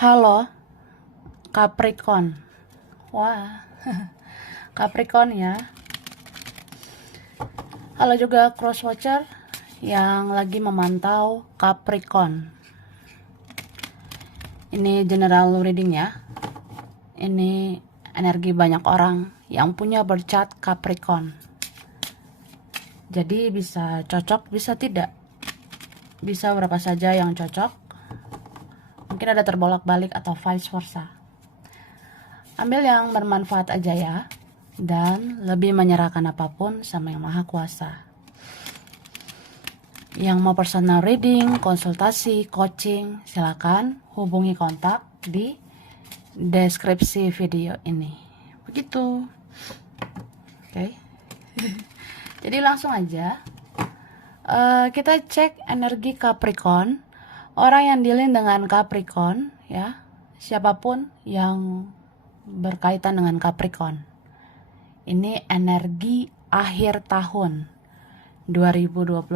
Halo, Capricorn. Wah, Capricorn ya. Halo juga crosswatcher yang lagi memantau Capricorn. Ini general reading ya. Ini energi banyak orang yang punya bercat Capricorn. Jadi bisa cocok, bisa tidak. Bisa berapa saja yang cocok. Mungkin ada terbolak-balik atau vice versa. Ambil yang bermanfaat aja ya. Dan lebih menyerahkan apapun sama Yang Maha Kuasa. Yang mau personal reading, konsultasi, coaching, silakan hubungi kontak di deskripsi video ini. Begitu. Oke. Jadi langsung aja. Kita cek energi Capricorn. Orang yang dealing dengan Capricorn ya. Siapapun yang berkaitan dengan Capricorn. Ini energi akhir tahun 2022.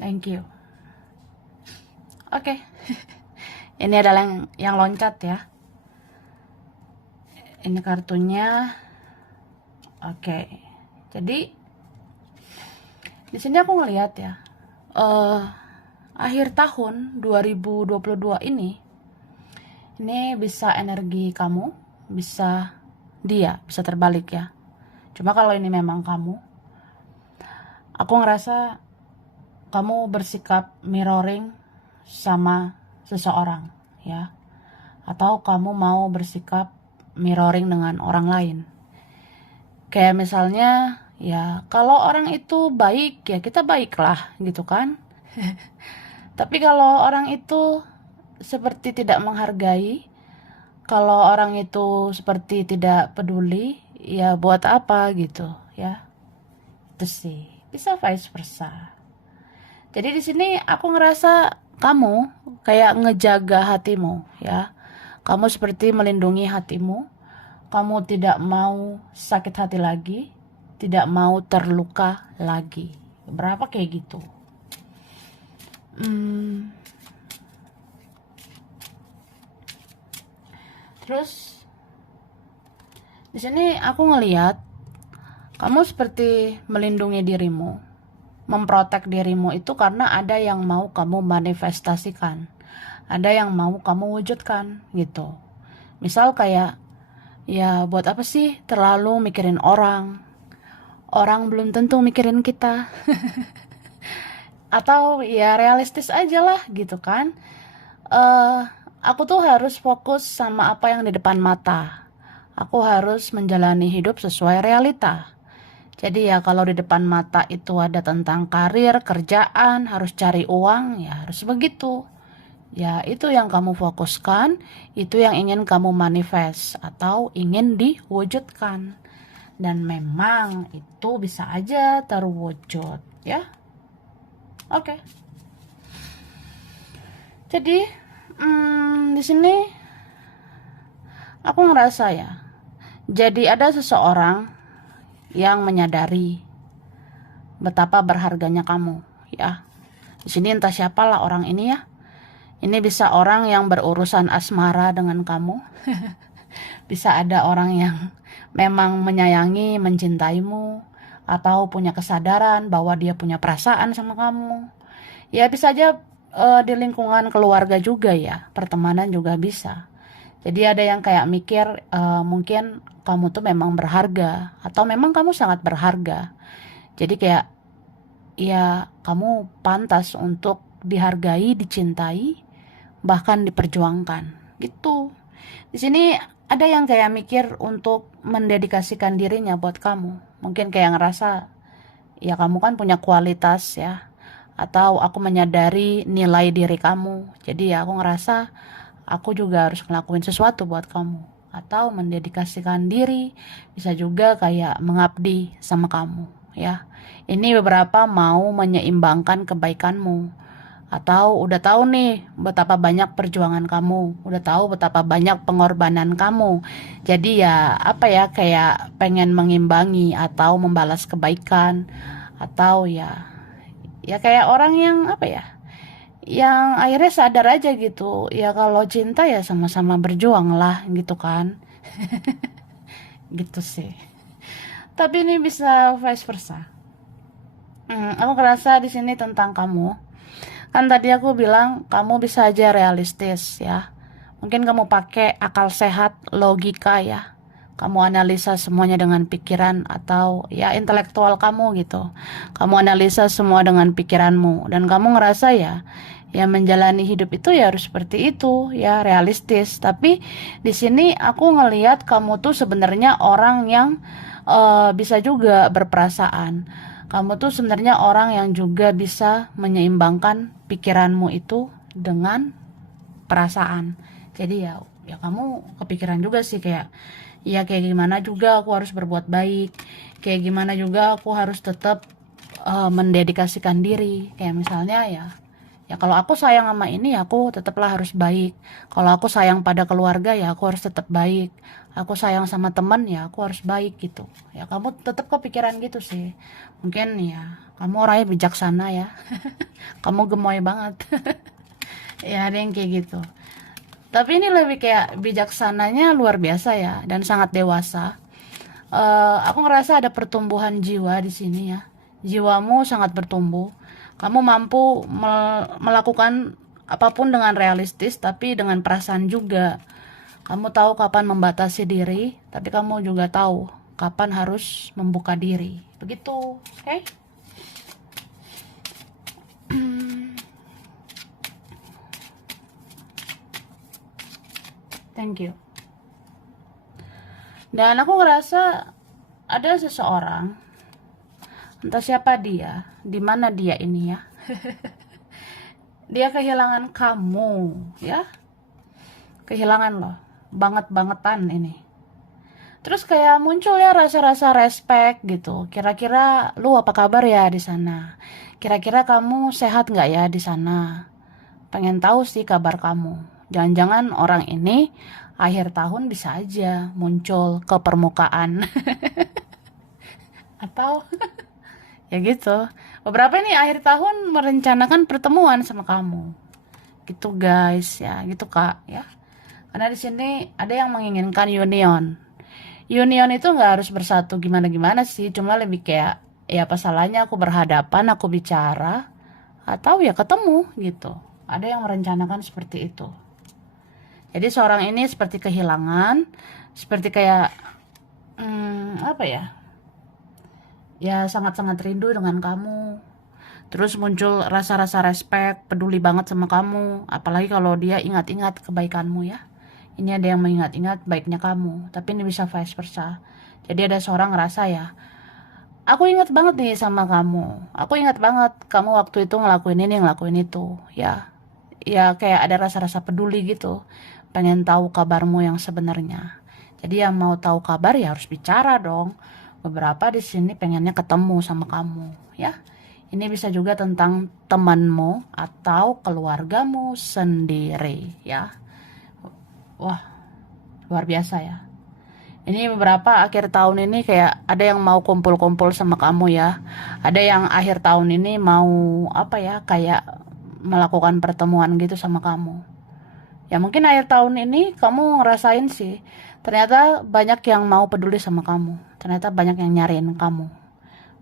Thank you. Oke. Ini adalah yang loncat ya. Ini kartunya. Oke. Jadi di sini aku ngelihat ya. Akhir tahun 2022 ini bisa energi kamu, bisa dia, bisa terbalik ya. Cuma kalau ini memang kamu, aku ngerasa kamu bersikap mirroring sama seseorang ya, atau kamu mau bersikap mirroring dengan orang lain. Kayak misalnya ya, kalau orang itu baik ya kita baiklah gitu kan. Tapi kalau orang itu seperti tidak menghargai, kalau orang itu seperti tidak peduli, ya buat apa gitu ya. Itu sih, bisa vice versa. Jadi di sini aku ngerasa kamu kayak ngejaga hatimu ya. Kamu seperti melindungi hatimu. Kamu tidak mau sakit hati lagi, tidak mau terluka lagi. Berapa kayak gitu. Terus di sini aku ngelihat kamu seperti melindungi dirimu, memprotek dirimu itu karena ada yang mau kamu manifestasikan, ada yang mau kamu wujudkan gitu. Misal kayak ya buat apa sih terlalu mikirin orang? Orang belum tentu mikirin kita. Atau ya realistis aja lah gitu kan. Aku tuh harus fokus sama apa yang di depan mata. Aku harus menjalani hidup sesuai realita. Jadi ya kalau di depan mata itu ada tentang karir, kerjaan, harus cari uang, ya harus begitu. Ya itu yang kamu fokuskan, itu yang ingin kamu manifest atau ingin diwujudkan. Dan memang itu bisa aja terwujud ya. Oke. Jadi di sini aku ngerasa ya. Jadi ada seseorang yang menyadari betapa berharganya kamu ya. Di sini entah siapalah orang ini ya. Ini bisa orang yang berurusan asmara dengan kamu. Bisa ada orang yang memang menyayangi, mencintaimu, atau punya kesadaran bahwa dia punya perasaan sama kamu. Ya bisa aja di lingkungan keluarga juga ya, pertemanan juga bisa. Jadi ada yang kayak mikir mungkin kamu tuh memang berharga, atau memang kamu sangat berharga. Jadi kayak ya kamu pantas untuk dihargai, dicintai, bahkan diperjuangkan gitu. Di sini ada yang kayak mikir untuk mendedikasikan dirinya buat kamu. Mungkin kayak ngerasa ya kamu kan punya kualitas ya, atau aku menyadari nilai diri kamu. Jadi ya aku ngerasa aku juga harus ngelakuin sesuatu buat kamu, atau mendedikasikan diri, bisa juga kayak mengabdi sama kamu ya. Ini beberapa mau menyeimbangkan kebaikanmu, atau udah tahu nih betapa banyak perjuangan kamu, udah tahu betapa banyak pengorbanan kamu. Jadi ya apa ya, kayak pengen mengimbangi atau membalas kebaikan, atau ya kayak orang yang apa ya, yang akhirnya sadar aja gitu ya, kalau cinta ya sama-sama berjuang lah gitu kan. Gitu sih. Tapi ini bisa vice versa. Aku ngerasa di sini tentang kamu. Kan tadi aku bilang kamu bisa aja realistis ya. Mungkin kamu pakai akal sehat, logika ya. Kamu analisa semuanya dengan pikiran atau ya intelektual kamu gitu. Kamu analisa semua dengan pikiranmu dan kamu ngerasa ya menjalani hidup itu ya harus seperti itu, ya realistis. Tapi di sini aku ngelihat kamu tuh sebenarnya orang yang bisa juga berperasaan. Kamu tuh sebenarnya orang yang juga bisa menyeimbangkan pikiranmu itu dengan perasaan. Jadi ya kamu kepikiran juga sih, kayak ya kayak gimana juga aku harus berbuat baik, kayak gimana juga aku harus tetap mendedikasikan diri. Kayak misalnya ya kalau aku sayang sama ini ya aku tetaplah harus baik. Kalau aku sayang pada keluarga ya aku harus tetap baik. Aku sayang sama teman ya aku harus baik gitu. Ya kamu tetap kepikiran gitu sih. Mungkin ya kamu orangnya bijaksana ya. Kamu gemoy banget. Ya ada yang kayak gitu. Tapi ini lebih kayak bijaksananya luar biasa ya, dan sangat dewasa. Aku ngerasa ada pertumbuhan jiwa di sini ya. Jiwamu sangat bertumbuh. Kamu mampu melakukan apapun dengan realistis, tapi dengan perasaan juga. Kamu tahu kapan membatasi diri, tapi kamu juga tahu kapan harus membuka diri. Begitu, oke? Thank you. Dan aku ngerasa ada seseorang, entah siapa dia, di mana dia ini ya. Dia kehilangan kamu, ya. Kehilangan loh, banget-bangetan ini. Terus kayak muncul ya rasa-rasa respect gitu. Kira-kira lu apa kabar ya di sana? Kira-kira kamu sehat nggak ya di sana? Pengen tahu sih kabar kamu. Jangan-jangan orang ini akhir tahun bisa aja muncul ke permukaan. Atau ya gitu. Beberapa nih akhir tahun merencanakan pertemuan sama kamu. Gitu guys, ya gitu Kak, ya. Karena di sini ada yang menginginkan union. Union itu nggak harus bersatu gimana-gimana sih, cuma lebih kayak ya apa salahnya aku berhadapan, aku bicara, atau ya ketemu gitu. Ada yang merencanakan seperti itu. Jadi seorang ini seperti kehilangan, seperti kayak apa ya? Ya sangat-sangat rindu dengan kamu. Terus muncul rasa-rasa respect, peduli banget sama kamu, apalagi kalau dia ingat-ingat kebaikanmu ya. Ini ada yang mengingat-ingat baiknya kamu, tapi ini bisa vice versa. Jadi ada seorang ngerasa ya, aku ingat banget nih sama kamu. Aku ingat banget kamu waktu itu ngelakuin ini, ngelakuin itu. Ya kayak ada rasa-rasa peduli gitu. Pengen tahu kabarmu yang sebenarnya. Jadi yang mau tahu kabar ya harus bicara dong. Beberapa di sini pengennya ketemu sama kamu, ya. Ini bisa juga tentang temanmu atau keluargamu sendiri, ya. Wah, luar biasa ya. Ini beberapa akhir tahun ini kayak ada yang mau kumpul-kumpul sama kamu ya. Ada yang akhir tahun ini mau apa ya, kayak melakukan pertemuan gitu sama kamu. Ya mungkin akhir tahun ini kamu ngerasain sih, ternyata banyak yang mau peduli sama kamu. Ternyata banyak yang nyariin kamu.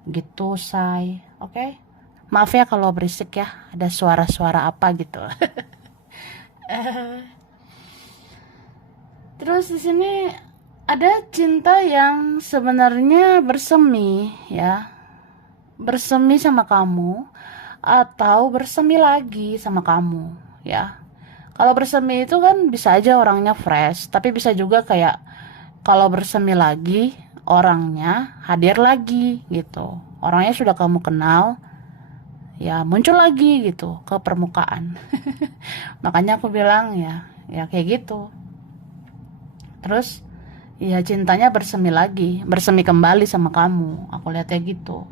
Gitu, say. Oke? Maaf ya kalau berisik ya, ada suara-suara apa gitu. Terus di sini ada cinta yang sebenarnya bersemi ya. Bersemi sama kamu atau bersemi lagi sama kamu ya. Kalau bersemi itu kan bisa aja orangnya fresh, tapi bisa juga kayak kalau bersemi lagi orangnya hadir lagi gitu. Orangnya sudah kamu kenal, ya muncul lagi gitu ke permukaan. Makanya aku bilang ya kayak gitu. Terus ya cintanya bersemi lagi, bersemi kembali sama kamu. Aku lihatnya gitu.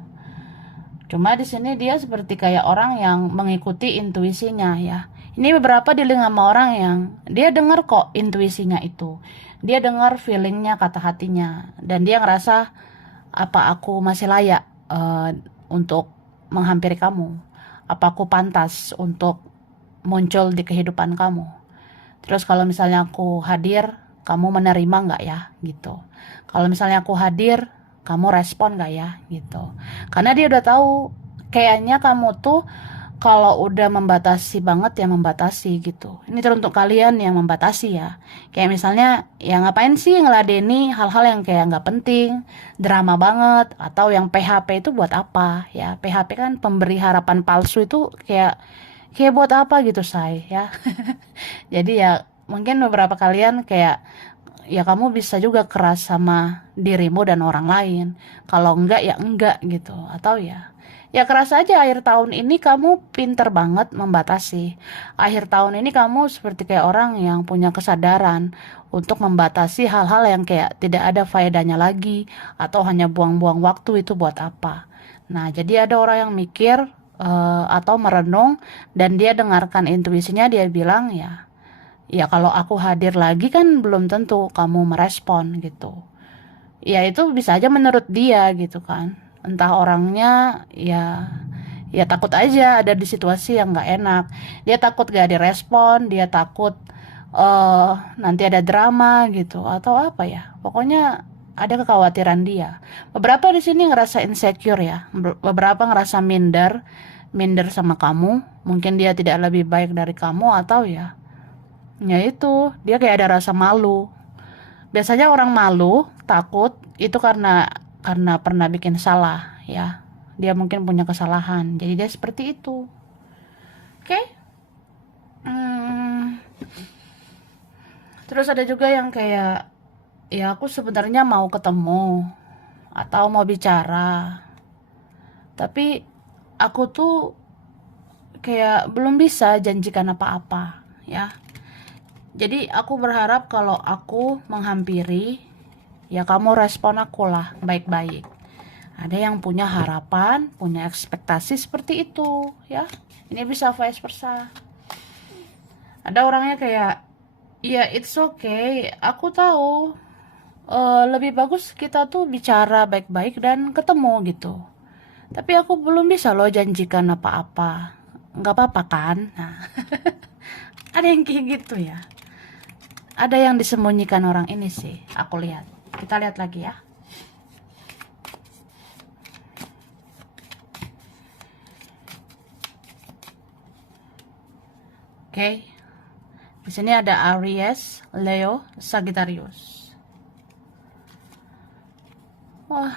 Cuma di sini dia seperti kayak orang yang mengikuti intuisinya ya. Ini beberapa dealing sama orang yang dia dengar kok intuisinya itu. Dia dengar feelingnya, kata hatinya, dan dia ngerasa apa aku masih layak untuk menghampiri kamu? Apa aku pantas untuk muncul di kehidupan kamu? Terus kalau misalnya aku hadir, kamu menerima nggak ya gitu. Kalau misalnya aku hadir, kamu respon nggak ya gitu. Karena dia udah tahu kayaknya kamu tuh kalau udah membatasi banget ya membatasi gitu. Ini teruntuk kalian yang membatasi ya. Kayak misalnya ya ngapain sih ngeladeni hal-hal yang kayak nggak penting, drama banget, atau yang PHP itu buat apa ya. PHP kan pemberi harapan palsu itu kayak kayak buat apa gitu say ya. Jadi ya mungkin beberapa kalian kayak ya kamu bisa juga keras sama dirimu dan orang lain. Kalau enggak ya enggak gitu. Atau ya keras aja. Akhir tahun ini kamu pinter banget membatasi. Akhir tahun ini kamu seperti kayak orang yang punya kesadaran untuk membatasi hal-hal yang kayak tidak ada faedahnya lagi, atau hanya buang-buang waktu itu buat apa. Nah, jadi ada orang yang mikir atau merenung, dan dia dengarkan intuisinya, dia bilang ya kalau aku hadir lagi kan belum tentu kamu merespon gitu. Ya itu bisa aja menurut dia gitu kan. Entah orangnya ya takut aja ada di situasi yang nggak enak. Dia takut gak direspon, dia takut nanti ada drama gitu atau apa ya. Pokoknya ada kekhawatiran dia. Beberapa di sini ngerasa insecure ya. Beberapa ngerasa minder sama kamu. Mungkin dia tidak lebih baik dari kamu, atau ya itu, dia kayak ada rasa malu. Biasanya orang malu, takut itu karena pernah bikin salah ya. Dia mungkin punya kesalahan. Jadi dia seperti itu. Oke? Hmm, terus ada juga yang kayak ya aku sebenarnya mau ketemu atau mau bicara. Tapi aku tuh kayak belum bisa janjikan apa-apa ya. Jadi aku berharap kalau aku menghampiri, ya kamu respon aku lah baik-baik. Ada yang punya harapan, punya ekspektasi seperti itu ya. Ini bisa vice versa. Ada orangnya kayak ya it's okay, aku tahu lebih bagus kita tuh bicara baik-baik dan ketemu gitu. Tapi aku belum bisa loh janjikan apa-apa. Nggak apa-apa kan? Nah, ada yang kayak gitu ya. Ada yang disembunyikan orang ini sih, aku lihat. Kita lihat lagi ya. Oke. Di sini ada Aries, Leo, Sagittarius. Wah.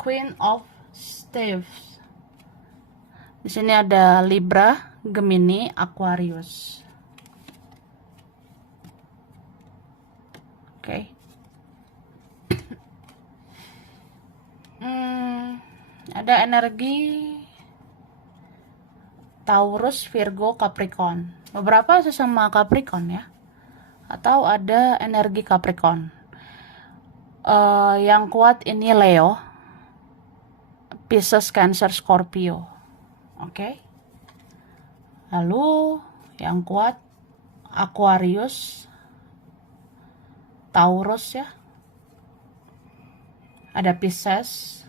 Queen of Staves. Di sini ada Libra, Gemini, Aquarius. Oke. Ada energi Taurus, Virgo, Capricorn. Beberapa sesama Capricorn ya. Atau ada energi Capricorn. Yang kuat ini Leo, Pisces, Cancer, Scorpio. Oke. Lalu yang kuat Aquarius, Taurus ya. Ada Pisces,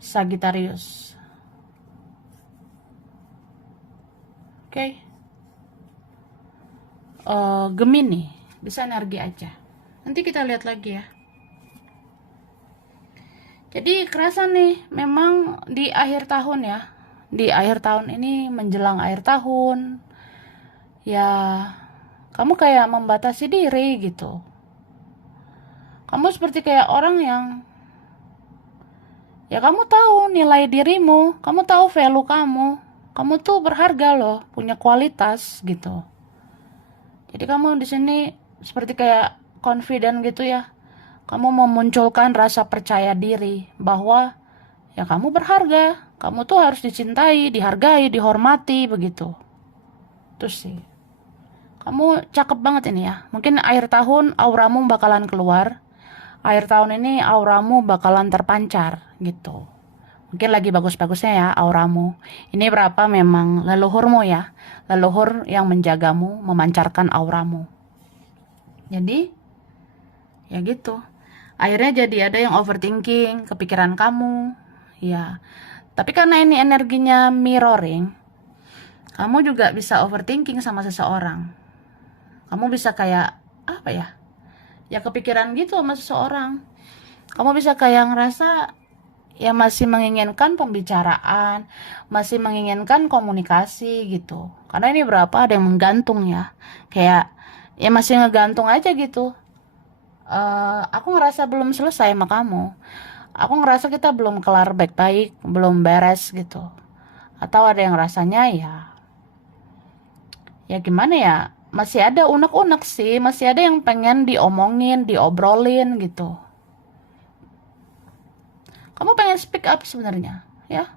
Sagittarius. Oke. Gemini, bisa energi aja. Nanti kita lihat lagi ya. Jadi kerasa nih, memang di akhir tahun ya. Di akhir tahun ini menjelang akhir tahun, ya kamu kayak membatasi diri gitu. Kamu seperti kayak orang yang ya kamu tahu nilai dirimu, kamu tahu value kamu tuh berharga loh, punya kualitas gitu. Jadi kamu di sini seperti kayak confident gitu ya. Kamu memunculkan rasa percaya diri bahwa ya kamu berharga, kamu tuh harus dicintai, dihargai, dihormati begitu. Terus sih. Kamu cakep banget ini ya. Mungkin akhir tahun auramu bakalan keluar. akhir tahun ini auramu bakalan terpancar gitu. Mungkin lagi bagus-bagusnya ya auramu. Ini berapa memang leluhurmu ya. Leluhur yang menjagamu, memancarkan auramu. Jadi, ya gitu. Akhirnya jadi ada yang overthinking, kepikiran kamu. Ya. Tapi karena ini energinya mirroring, kamu juga bisa overthinking sama seseorang. Kamu bisa kayak, apa ya? Ya kepikiran gitu sama seseorang. Kamu bisa kayak ngerasa ya masih menginginkan pembicaraan, masih menginginkan komunikasi gitu. Karena ini berapa ada yang menggantung ya. Kayak ya masih ngegantung aja gitu. Aku ngerasa belum selesai sama kamu. Aku ngerasa kita belum kelar baik-baik, belum beres gitu. Atau ada yang rasanya ya gimana ya, masih ada unek-unek sih, masih ada yang pengen diomongin, diobrolin gitu. Kamu pengen speak up sebenarnya, ya.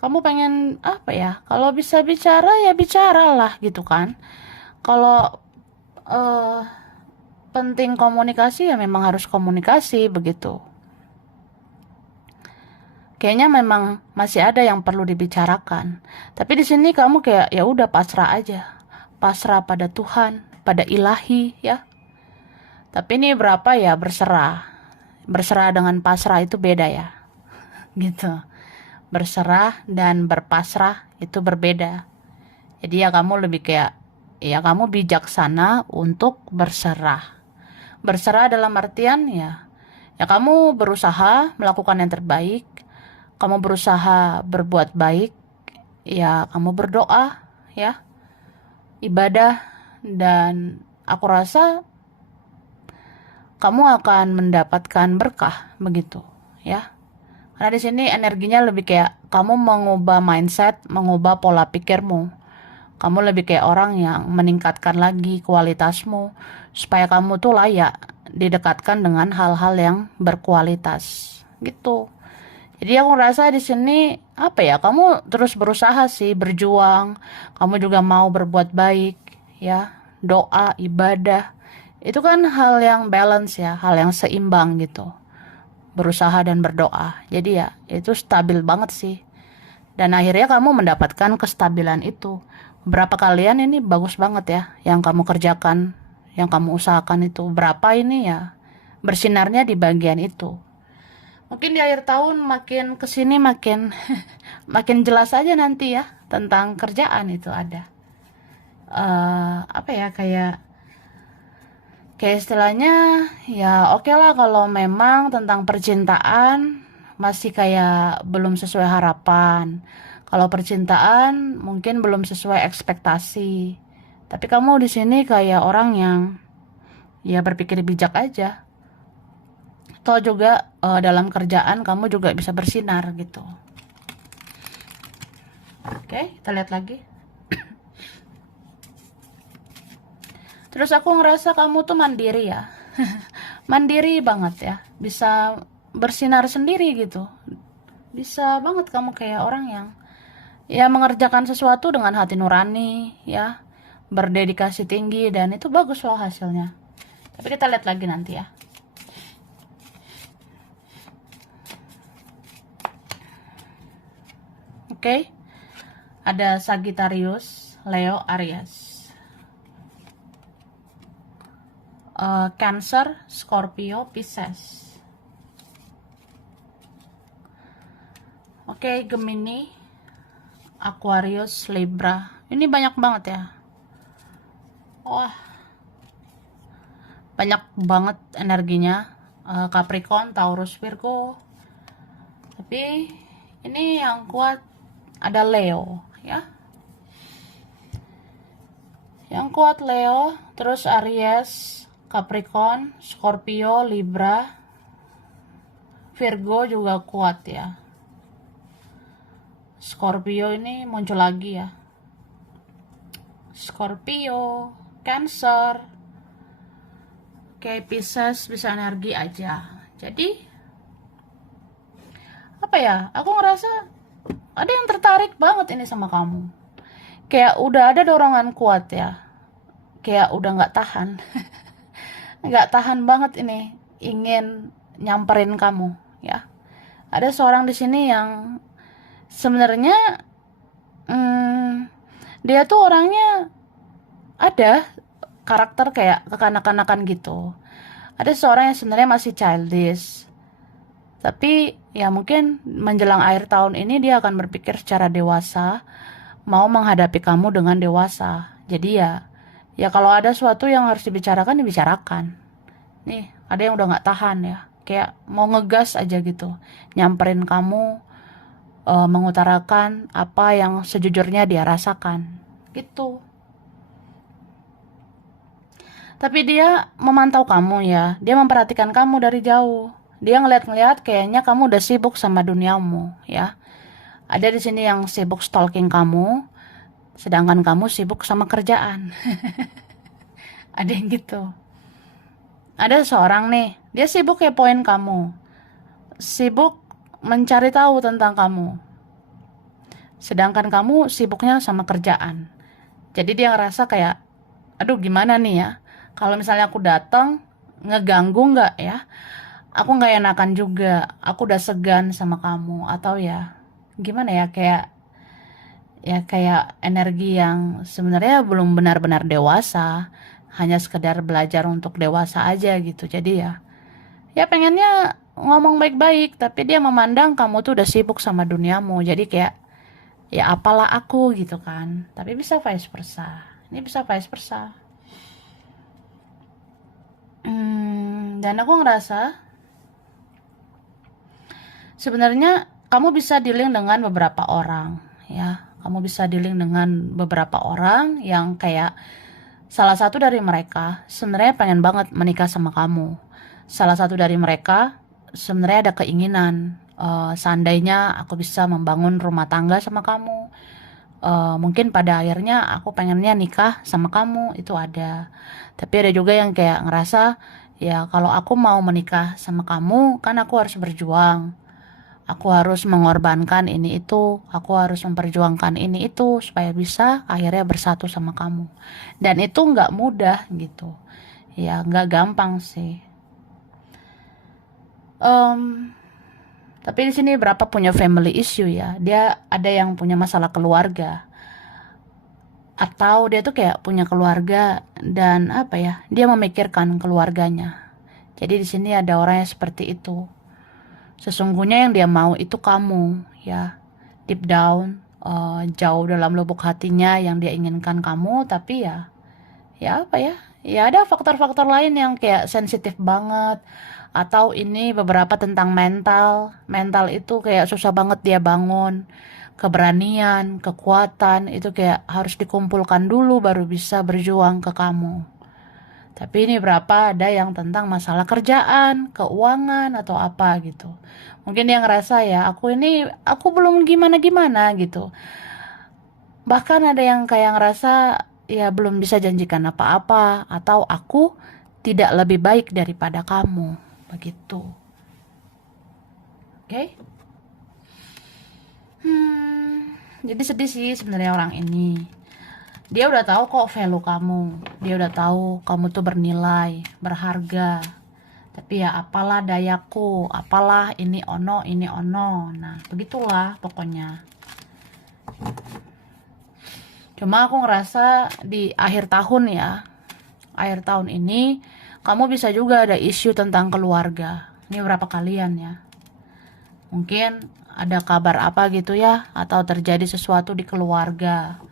Kamu pengen apa ya? Kalau bisa bicara ya bicaralah gitu kan. Kalau eh, penting komunikasi ya memang harus komunikasi begitu. Kayaknya memang masih ada yang perlu dibicarakan. Tapi di sini kamu kayak ya udah pasrah aja. Pasrah pada Tuhan, pada ilahi ya. Tapi ini berapa ya berserah. Berserah dengan pasrah itu beda ya. Gitu. Berserah dan berpasrah itu berbeda. Jadi ya kamu lebih kayak ya kamu bijaksana untuk berserah. Berserah dalam artian ya kamu berusaha melakukan yang terbaik, kamu berusaha berbuat baik, ya kamu berdoa, ya, ibadah, dan aku rasa kamu akan mendapatkan berkah begitu, ya. Karena di sini energinya lebih kayak kamu mengubah mindset, mengubah pola pikirmu. Kamu lebih kayak orang yang meningkatkan lagi kualitasmu supaya kamu tuh layak didekatkan dengan hal-hal yang berkualitas gitu. Jadi aku rasa di sini apa ya, kamu terus berusaha sih, berjuang, kamu juga mau berbuat baik, ya, doa, ibadah, itu kan hal yang balance ya, hal yang seimbang gitu, berusaha dan berdoa. Jadi ya itu stabil banget sih. Dan akhirnya kamu mendapatkan kestabilan itu. Berapa kalian ini bagus banget ya, yang kamu kerjakan, yang kamu usahakan itu. Berapa ini ya bersinarnya di bagian itu. Mungkin di akhir tahun makin kesini makin makin jelas aja nanti ya tentang kerjaan itu ada. Apa ya kayak istilahnya ya oke lah kalau memang tentang percintaan masih kayak belum sesuai harapan. Kalau percintaan mungkin belum sesuai ekspektasi. Tapi kamu di sini kayak orang yang ya berpikir bijak aja. Toh juga dalam kerjaan kamu juga bisa bersinar gitu. Oke, kita lihat lagi. Terus aku ngerasa kamu tuh mandiri ya. Mandiri banget ya. Bisa bersinar sendiri gitu. Bisa banget kamu kayak orang yang ya mengerjakan sesuatu dengan hati nurani ya. Berdedikasi tinggi dan itu bagus loh hasilnya. Tapi kita lihat lagi nanti ya. Oke. Ada Sagittarius, Leo, Aries. Cancer, Scorpio, Pisces. Oke, Gemini, Aquarius, Libra. Ini banyak banget ya. Wah, banyak banget energinya. Capricorn, Taurus, Virgo. Tapi ini yang kuat ada Leo ya. Yang kuat Leo, terus Aries, Capricorn, Scorpio, Libra, Virgo juga kuat ya. Scorpio ini muncul lagi ya. Scorpio, Cancer, kayak Pisces bisa energi aja. Jadi apa ya? Aku ngerasa ada yang tertarik banget ini sama kamu. Kayak udah ada dorongan kuat ya. Kayak udah nggak tahan. Nggak tahan banget ini ingin nyamperin kamu, ya. Ada seorang di sini yang sebenarnya dia tuh orangnya ada karakter kayak kekanak-kanakan gitu. Ada seorang yang sebenarnya masih childish, tapi ya mungkin menjelang akhir tahun ini dia akan berpikir secara dewasa, mau menghadapi kamu dengan dewasa. Jadi ya kalau ada sesuatu yang harus dibicarakan, dibicarakan. Nih, ada yang udah nggak tahan ya, kayak mau ngegas aja gitu, nyamperin kamu, mengutarakan apa yang sejujurnya dia rasakan, gitu. Tapi dia memantau kamu ya, dia memperhatikan kamu dari jauh. Dia ngeliat-ngeliat kayaknya kamu udah sibuk sama duniamu ya. Ada di sini yang sibuk stalking kamu, sedangkan kamu sibuk sama kerjaan. Ada yang gitu. Ada seorang nih, dia sibuk kepoin kamu, sibuk mencari tahu tentang kamu, sedangkan kamu sibuknya sama kerjaan. Jadi dia ngerasa kayak, aduh gimana nih ya, kalau misalnya aku datang ngeganggu nggak ya, aku nggak enakan juga, aku udah segan sama kamu, atau ya gimana ya, kayak energi yang sebenarnya belum benar-benar dewasa, hanya sekedar belajar untuk dewasa aja gitu. Jadi ya pengennya ngomong baik-baik, tapi dia memandang kamu tuh udah sibuk sama duniamu. Jadi kayak ya apalah aku gitu kan. Tapi bisa vice versa. Ini bisa vice versa. Dan aku ngerasa sebenarnya kamu bisa dealing dengan beberapa orang ya. Kamu bisa dealing dengan beberapa orang yang kayak salah satu dari mereka sebenarnya pengen banget menikah sama kamu. Salah satu dari mereka sebenarnya ada keinginan, seandainya aku bisa membangun rumah tangga sama kamu, mungkin pada akhirnya aku pengennya nikah sama kamu, itu ada. Tapi ada juga yang kayak ngerasa, ya kalau aku mau menikah sama kamu, kan aku harus berjuang. Aku harus mengorbankan ini itu, aku harus memperjuangkan ini itu supaya bisa akhirnya bersatu sama kamu. Dan itu nggak mudah gitu. Ya nggak gampang sih. Tapi di sini berapa punya family issue ya. Dia ada yang punya masalah keluarga. Atau dia tuh kayak punya keluarga dan apa ya, dia memikirkan keluarganya. Jadi di sini ada orang yang seperti itu. Sesungguhnya yang dia mau itu kamu ya, deep down, jauh dalam lubuk hatinya yang dia inginkan kamu. Tapi ya apa ya, ya ada faktor-faktor lain yang kayak sensitif banget. Atau ini beberapa tentang mental itu kayak susah banget dia bangun. Keberanian, kekuatan itu kayak harus dikumpulkan dulu baru bisa berjuang ke kamu. Tapi ini berapa ada yang tentang masalah kerjaan, keuangan, atau apa gitu. Mungkin dia ngerasa ya, aku belum gimana-gimana gitu. Bahkan ada yang kayak ngerasa ya belum bisa janjikan apa-apa, atau aku tidak lebih baik daripada kamu. Begitu. Oke? Jadi sedih sih sebenarnya orang ini. Dia udah tahu kok value kamu. Dia udah tahu kamu tuh bernilai, berharga. Tapi ya apalah dayaku, apalah ini ono. Nah, begitulah pokoknya. Cuma aku ngerasa di akhir tahun ya, akhir tahun ini kamu bisa juga ada isu tentang keluarga. Ini berapa kalian ya? Mungkin ada kabar apa gitu ya, atau terjadi sesuatu di keluarga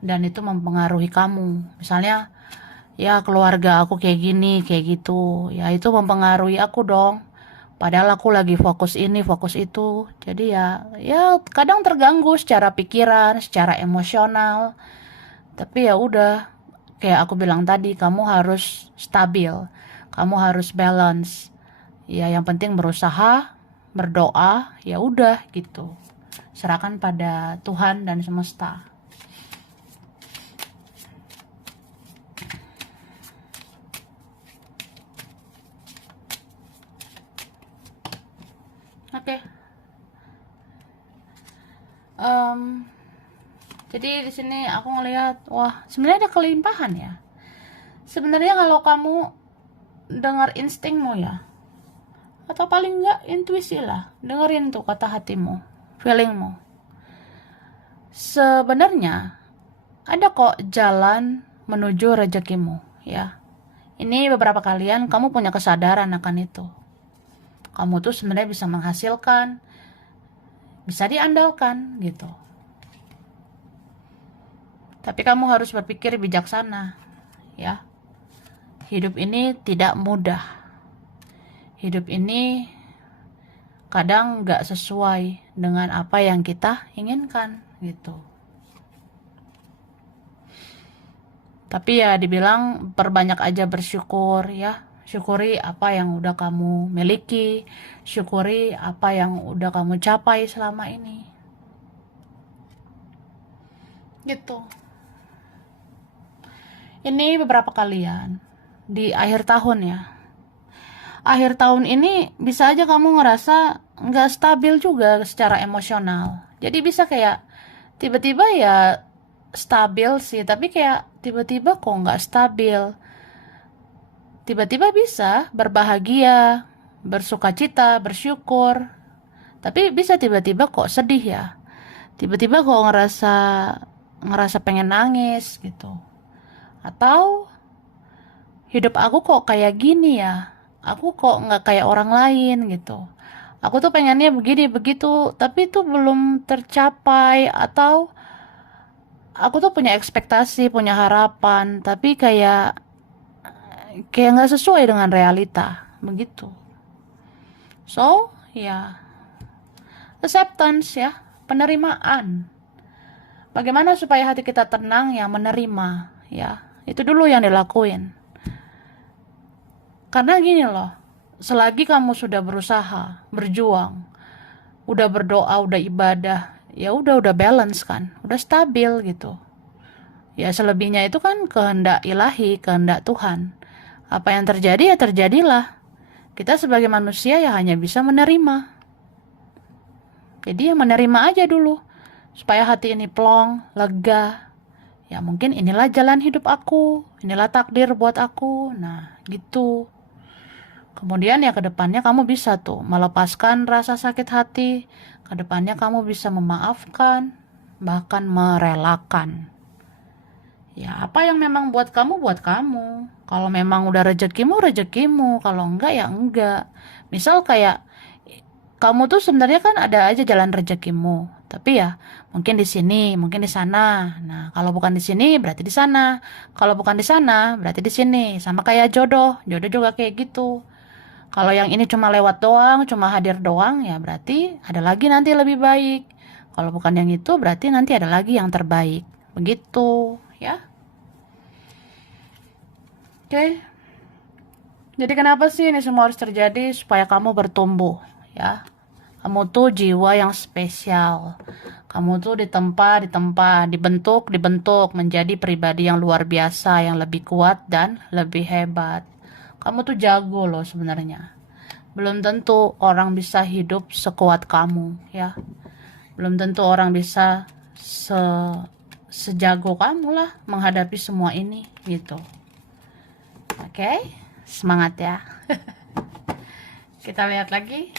dan itu mempengaruhi kamu. Misalnya ya keluarga aku kayak gini, kayak gitu. Ya itu mempengaruhi aku dong. Padahal aku lagi fokus ini, fokus itu. Jadi ya kadang terganggu secara pikiran, secara emosional. Tapi ya udah, kayak aku bilang tadi, kamu harus stabil. Kamu harus balance. Ya yang penting berusaha, berdoa, ya udah gitu. Serahkan pada Tuhan dan semesta. Oke. Jadi di sini aku ngelihat, wah sebenarnya ada kelimpahan ya. Sebenarnya kalau kamu dengar instingmu ya, Atau paling enggak intuisi lah, dengerin tuh kata hatimu, feelingmu. Sebenarnya ada kok jalan menuju rezekimu, ya. Ini beberapa kalian kamu punya kesadaran akan itu. Kamu tuh sebenarnya bisa menghasilkan, bisa diandalkan gitu. Tapi kamu harus berpikir bijaksana, ya. Hidup ini tidak mudah. Hidup ini kadang gak sesuai dengan apa yang kita inginkan gitu. Tapi ya dibilang perbanyak aja bersyukur, ya. Syukuri apa yang udah kamu miliki, syukuri apa yang udah kamu capai selama ini. Gitu. Ini beberapa kalian di akhir tahun ya. Akhir tahun ini bisa aja kamu ngerasa nggak stabil juga secara emosional. Jadi bisa kayak tiba-tiba ya stabil sih, tapi kayak tiba-tiba kok nggak stabil. Tiba-tiba bisa berbahagia, bersukacita, bersyukur, tapi bisa tiba-tiba kok sedih ya. Tiba-tiba kok ngerasa pengen nangis gitu. Atau hidup aku kok kayak gini ya, aku kok nggak kayak orang lain gitu. Aku tuh pengennya begini begitu, tapi itu belum tercapai. Atau aku tuh punya ekspektasi, punya harapan, tapi kayak nggak sesuai dengan realita begitu. So ya, acceptance ya, penerimaan. Bagaimana supaya hati kita tenang ya, menerima ya, itu dulu yang dilakuin. Karena gini loh, selagi kamu sudah berusaha, berjuang, udah berdoa, udah ibadah, ya udah balance kan, udah stabil gitu. Ya selebihnya itu kan kehendak ilahi, kehendak Tuhan. Apa yang terjadi ya terjadilah. Kita sebagai manusia ya hanya bisa menerima. Jadi ya menerima aja dulu, supaya hati ini plong, lega. Ya mungkin inilah jalan hidup aku, inilah takdir buat aku. Nah gitu. Kemudian ya kedepannya kamu bisa tuh melepaskan rasa sakit hati. Kedepannya kamu bisa memaafkan, bahkan merelakan. Ya apa yang memang buat kamu, buat kamu. Kalau memang udah rezekimu, rezekimu. Kalau enggak ya enggak. Misal kayak kamu tuh sebenarnya kan ada aja jalan rezekimu. Tapi ya mungkin di sini, mungkin di sana. Nah kalau bukan di sini berarti di sana. Kalau bukan di sana berarti di sini. Sama kayak jodoh. Jodoh juga kayak gitu. Kalau yang ini cuma lewat doang, cuma hadir doang, ya berarti ada lagi nanti lebih baik. Kalau bukan yang itu, berarti nanti ada lagi yang terbaik. Begitu, ya. Oke. Jadi kenapa sih ini semua harus terjadi? Supaya kamu bertumbuh, ya. Kamu tuh jiwa yang spesial. Kamu tuh ditempa, dibentuk menjadi pribadi yang luar biasa, yang lebih kuat dan lebih hebat. Kamu tuh jago loh sebenarnya. Belum tentu orang bisa hidup sekuat kamu, ya. Belum tentu orang bisa sejago kamu lah menghadapi semua ini, gitu. Oke, semangat ya. Kita lihat lagi.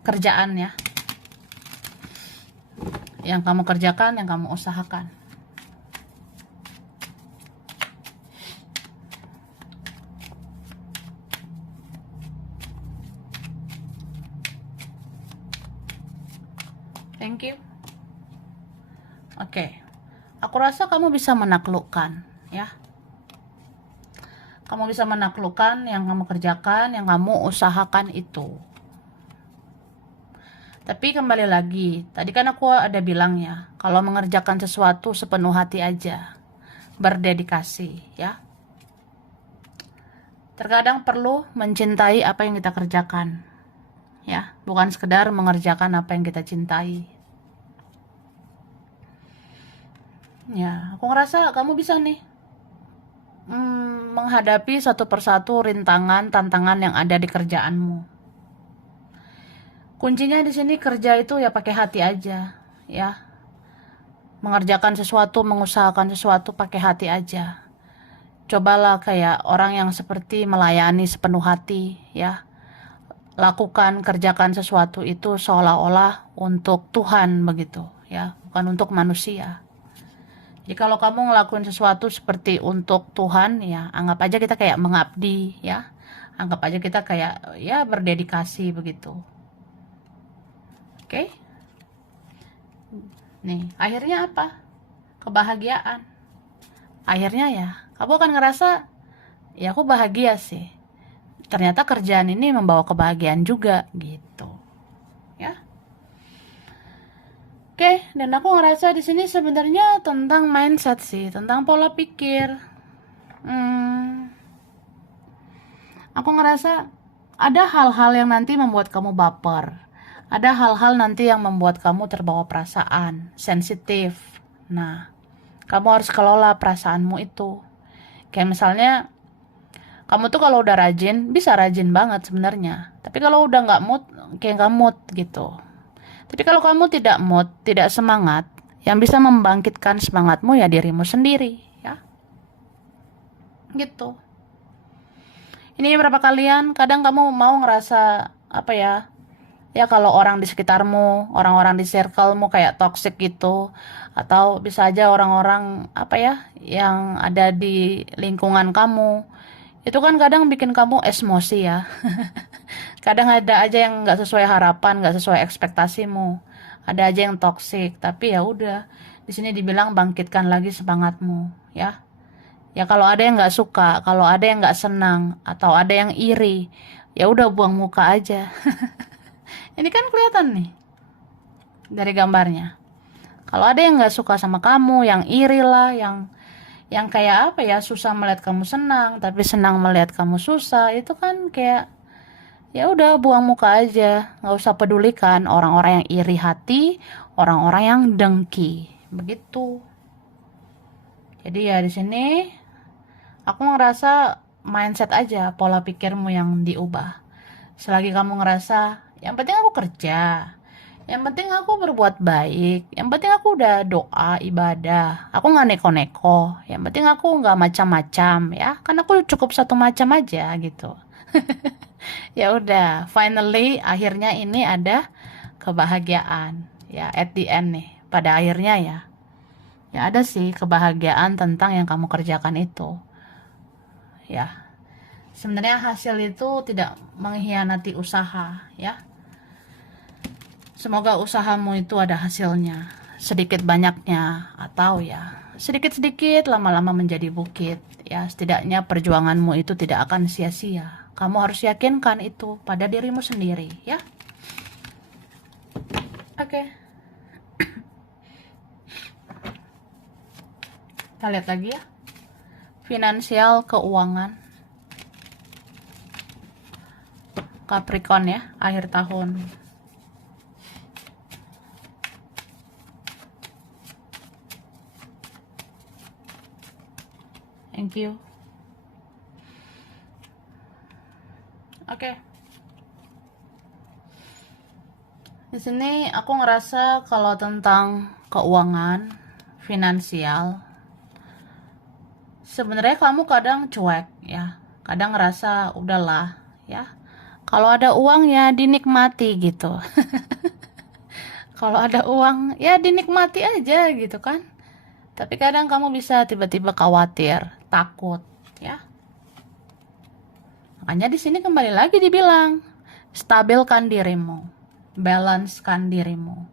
Kerjaan ya. Yang kamu kerjakan, yang kamu usahakan. Thank you. Oke. Aku rasa kamu bisa menaklukkan, ya. Kamu bisa menaklukkan yang kamu kerjakan, yang kamu usahakan itu. Tapi kembali lagi, tadi kan aku ada bilang ya, kalau mengerjakan sesuatu sepenuh hati aja, berdedikasi, ya. Terkadang perlu mencintai apa yang kita kerjakan, ya, bukan sekedar mengerjakan apa yang kita cintai. Ya, aku ngerasa kamu bisa nih menghadapi satu persatu rintangan, tantangan yang ada di kerjaanmu. Kuncinya di sini kerja itu ya pakai hati aja, ya. Mengerjakan sesuatu, mengusahakan sesuatu pakai hati aja. Cobalah kayak orang yang seperti melayani sepenuh hati, ya. Lakukan, kerjakan sesuatu itu seolah-olah untuk Tuhan begitu, ya, bukan untuk manusia. Jadi kalau kamu ngelakuin sesuatu seperti untuk Tuhan, ya, anggap aja kita kayak mengabdi, ya. Anggap aja kita kayak, ya, berdedikasi begitu. Oke? Nih, akhirnya apa? Kebahagiaan. Akhirnya ya, kamu akan ngerasa, ya aku bahagia sih. Ternyata kerjaan ini membawa kebahagiaan juga gitu. Ya. Oke, dan aku ngerasa di sini sebenarnya tentang mindset sih, tentang pola pikir. Aku ngerasa ada hal-hal yang nanti membuat kamu baper. Ada hal-hal nanti yang membuat kamu terbawa perasaan, sensitif. Nah, kamu harus kelola perasaanmu itu. Kayak misalnya, kamu tuh kalau udah rajin, bisa rajin banget sebenarnya. Tapi kalau udah nggak mood, kayak nggak mood gitu. Tapi kalau kamu tidak mood, tidak semangat, yang bisa membangkitkan semangatmu ya dirimu sendiri, ya. Gitu. Ini berapa kalian, kadang kamu mau ngerasa, apa ya, ya kalau orang di sekitarmu, orang-orang di circlemu kayak toxic gitu, atau bisa aja orang-orang, apa ya, yang ada di lingkungan kamu, itu kan kadang bikin kamu emosi ya. Kadang ada aja yang nggak sesuai harapan, nggak sesuai ekspektasimu. Ada aja yang toksik, tapi ya udah. Di sini dibilang bangkitkan lagi semangatmu, ya. Ya kalau ada yang nggak suka, kalau ada yang nggak senang, atau ada yang iri, ya udah buang muka aja. Ini kan kelihatan nih dari gambarnya. Kalau ada yang nggak suka sama kamu, yang iri lah, yang kayak apa ya, susah melihat kamu senang, tapi senang melihat kamu susah, itu kan kayak ya udah buang muka aja, nggak usah pedulikan orang-orang yang iri hati, orang-orang yang dengki, begitu. Jadi ya di sini aku ngerasa mindset aja, pola pikirmu yang diubah. Selagi kamu ngerasa yang penting aku kerja, yang penting aku berbuat baik, yang penting aku udah doa ibadah, aku nggak neko-neko, yang penting aku nggak macam-macam, ya kan aku cukup satu macam aja gitu. Ya udah, finally akhirnya ini ada kebahagiaan, ya at the end nih, pada akhirnya ya. Ya ada sih kebahagiaan tentang yang kamu kerjakan itu. Ya. Sebenarnya hasil itu tidak mengkhianati usaha, ya. Semoga usahamu itu ada hasilnya, sedikit banyaknya, atau ya sedikit-sedikit lama-lama menjadi bukit. Ya, setidaknya perjuanganmu itu tidak akan sia-sia. Kamu harus yakinkan itu pada dirimu sendiri, ya. Oke. Kita lihat lagi ya. Finansial, keuangan. Capricorn ya, akhir tahun. Thank you. Oke. Di sini aku ngerasa kalau tentang keuangan, finansial, sebenarnya kamu kadang cuek ya. Kadang ngerasa udahlah ya. Kalau ada uang ya dinikmati gitu. Kalau ada uang ya dinikmati aja gitu kan. Tapi kadang kamu bisa tiba-tiba khawatir, takut, ya. Makanya di sini kembali lagi dibilang, stabilkan dirimu, balancekan dirimu.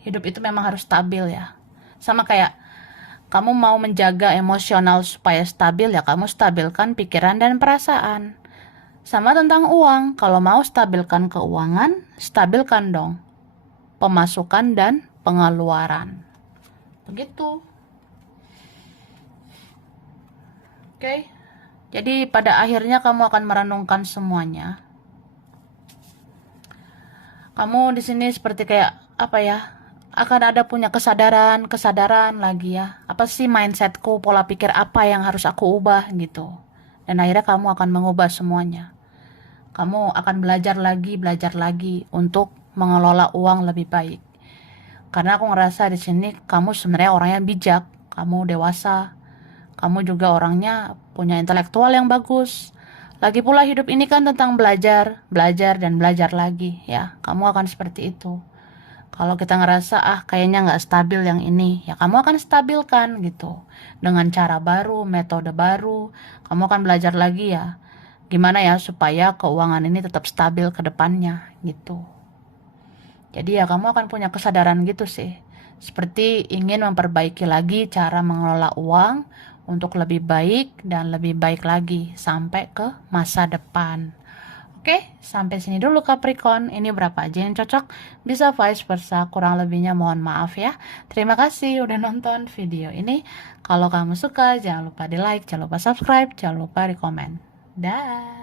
Hidup itu memang harus stabil ya. Sama kayak kamu mau menjaga emosional supaya stabil ya kamu stabilkan pikiran dan perasaan. Sama tentang uang, kalau mau stabilkan keuangan, stabilkan dong pemasukan dan pengeluaran. Begitu. Oke. Jadi pada akhirnya kamu akan merenungkan semuanya. Kamu di sini seperti kayak apa ya? Akan ada punya kesadaran lagi ya. Apa sih mindsetku, pola pikir apa yang harus aku ubah gitu. Dan akhirnya kamu akan mengubah semuanya. Kamu akan belajar lagi untuk mengelola uang lebih baik. Karena aku ngerasa di sini kamu sebenarnya orang yang bijak, kamu dewasa, Kamu juga orangnya punya intelektual yang bagus. Lagi pula hidup ini kan tentang belajar, belajar dan belajar lagi ya. Kamu akan seperti itu. Kalau kita ngerasa kayaknya nggak stabil yang ini, ya kamu akan stabilkan gitu. Dengan cara baru, metode baru, kamu akan belajar lagi ya. Gimana ya supaya keuangan ini tetap stabil ke depannya gitu. Jadi ya kamu akan punya kesadaran gitu sih. Seperti ingin memperbaiki lagi cara mengelola uang untuk lebih baik dan lebih baik lagi sampai ke masa depan. Oke, sampai sini dulu Capricorn. Ini berapa aja yang cocok? Bisa vice versa, kurang lebihnya mohon maaf ya. Terima kasih udah nonton video ini. Kalau kamu suka, jangan lupa di like, jangan lupa subscribe, jangan lupa di komen. Dah.